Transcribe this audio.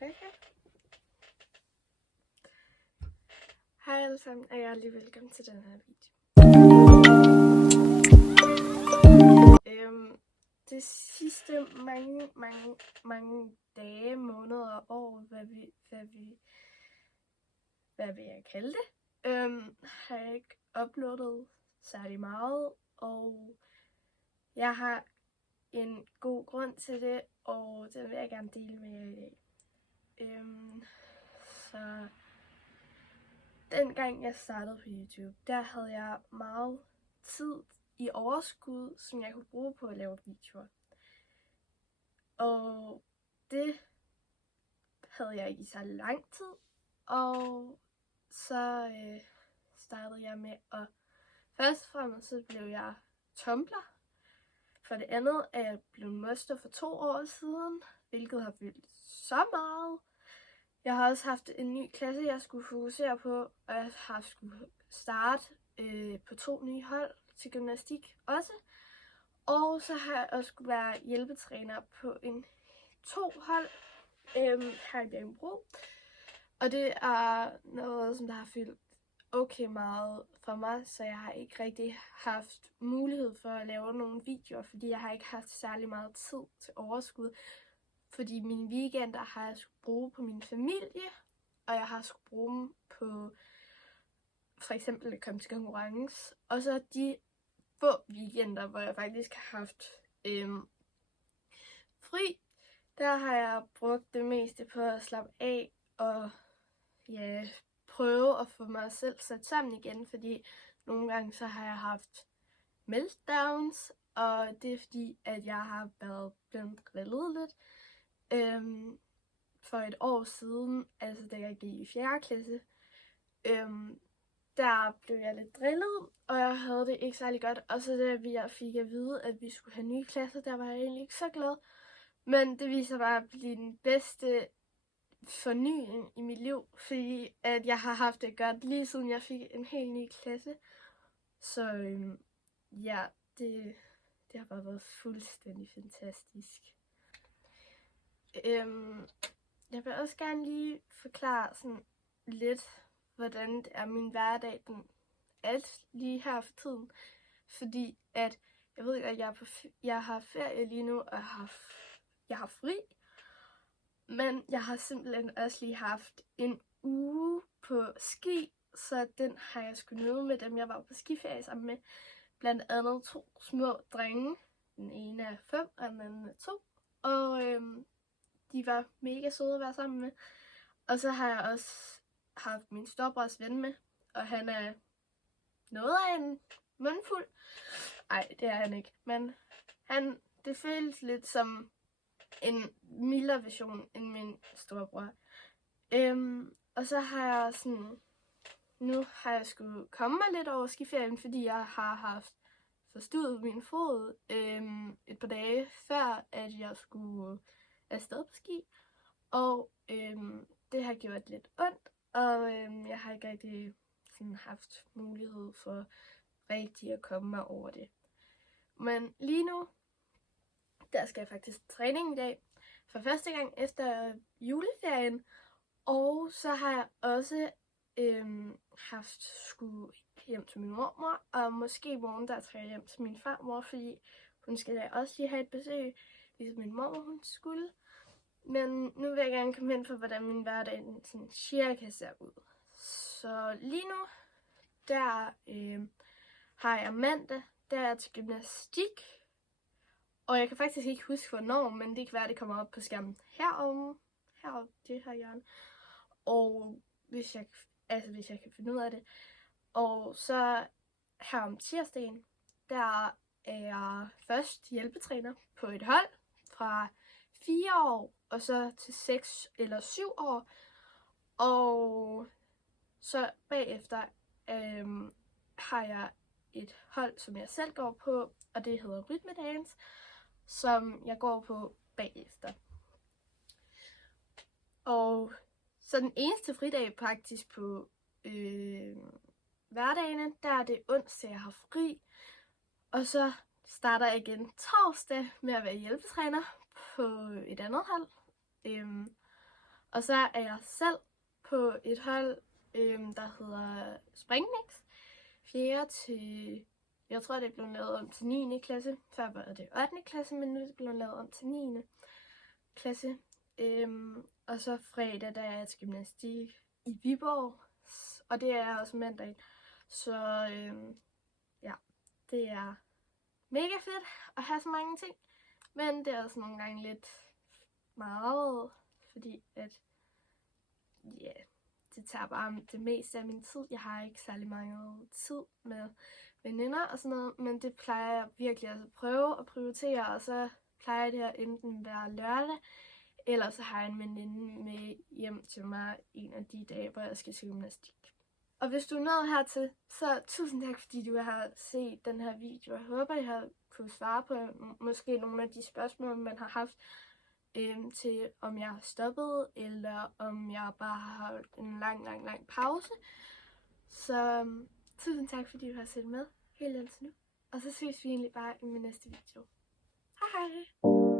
Okay. Hej alle sammen, og hjertelig velkommen til den her video. Det sidste mange dage, måneder og år, hvad vil jeg kalde det, har jeg ikke uploadet særlig meget, og jeg har en god grund til det, og den vil jeg gerne dele med jer i dag. Så dengang jeg startede på YouTube, der havde jeg meget tid i overskud, som jeg kunne bruge på at lave videoer. Og det havde jeg ikke i så lang tid, og så startede jeg med at, først og fremmest så blev jeg tumbler. For det andet er jeg blevet moster for 2 år siden, hvilket har fyldt så meget. Jeg har også haft en ny klasse, jeg skulle fokusere på, og jeg har skulle starte på 2 nye hold til gymnastik også. Og så har jeg også skulle være hjælpetræner på 2 hold her i Bjergbro. Og det er noget, som der har fyldt okay meget for mig, så jeg har ikke rigtig haft mulighed for at lave nogle videoer, fordi jeg har ikke haft særlig meget tid til overskud. Fordi mine weekender har jeg skulle bruge på min familie, og jeg har skulle bruge dem på for eksempel at komme til konkurrence. Og så de få weekender, hvor jeg faktisk har haft fri, der har jeg brugt det meste på at slappe af og prøve at få mig selv sat sammen igen, fordi nogle gange så har jeg haft meltdowns, og det er fordi, at jeg har været blevet drillet lidt. For 1 år siden, altså da jeg gik i 4. klasse, der blev jeg lidt drillet, og jeg havde det ikke særlig godt. Og så da jeg fik at vide, at vi skulle have nye klasser, der var jeg egentlig ikke så glad. Men det viser bare at blive den bedste fornying i mit liv, fordi at jeg har haft det godt lige siden jeg fik en helt ny klasse. Så ja, det har bare været fuldstændig fantastisk. Jeg vil også gerne lige forklare sådan lidt, hvordan det er min hverdag, alt lige her for tiden. Fordi at, jeg ved ikke, at jeg har ferie lige nu, og jeg har fri. Men jeg har simpelthen også lige haft en uge på ski, så den har jeg sgu nødt med dem, jeg var på skiferie sammen med. Blandt andet 2 små drenge. Den ene er 5, og den anden er 2. Og de var mega søde at være sammen med. Og så har jeg også haft min storebrors ven med, og han er noget af en mundfuld. Ej, det er han ikke, men det føles lidt som en mildere version end min storebror. Og så har jeg sådan, nu har jeg skulle komme mig lidt over skiferien, fordi jeg har haft forstået min fod et par dage før, at jeg skulle afsted på ski. Og det har gjort lidt ondt, og jeg har ikke rigtig sådan haft mulighed for rigtig at komme mig over det. Men lige nu, der skal jeg faktisk træning i dag, for første gang efter juleferien. Og så har jeg også haft skulle hjem til min mormor, og måske i morgen der tager jeg hjem til min farmor, fordi hun skal da også lige have et besøg, ligesom min mormor hun skulle. Men nu vil jeg gerne komme ind på, hvordan min hverdag sådan cirka ser ud. Så lige nu, der har jeg mandag, der er til gymnastik. Og jeg kan faktisk ikke huske hvornår, men det kan være, det kommer op på skærmen heroppe, det her hjørne. Og hvis jeg kan finde ud af det. Og så her om tirsdagen, der er jeg først hjælpetræner på et hold fra 4 år og så til 6 eller 7 år. Og så bagefter har jeg et hold, som jeg selv går på, og det hedder Rytmedans, som jeg går på bagefter. Og så den eneste fridag faktisk på hverdagene, der er det onsdag, jeg har fri. Og så starter jeg igen torsdag med at være hjælpetræner på et andet hold. Og så er jeg selv på et hold, der hedder Springmix. 4. til, jeg tror det er blevet lavet om til 9. klasse. Før var det 8. klasse, men nu er det blevet lavet om til 9. klasse. Og så fredag, der er jeg til gymnastik i Viborg. Og det er også mandag. Så ja, det er mega fedt at have så mange ting. Men det er også nogle gange lidt meget, fordi at det tager bare det meste af min tid. Jeg har ikke særlig mange tid med veninder og sådan noget, men det plejer jeg virkelig at prøve at prioritere, og så plejer det at enten være lørdag, eller så har jeg en veninde med hjem til mig en af de dage, hvor jeg skal til gymnastik. Og hvis du er nået hertil, så tusind tak, fordi du har set den her video. Jeg håber, jeg har kunnet svare på måske nogle af de spørgsmål, man har haft til, om jeg har stoppet, eller om jeg bare har holdt en lang pause. Så tusind tak, fordi du har set med helt indtil nu. Og så ses vi egentlig bare i min næste video. Hej hej!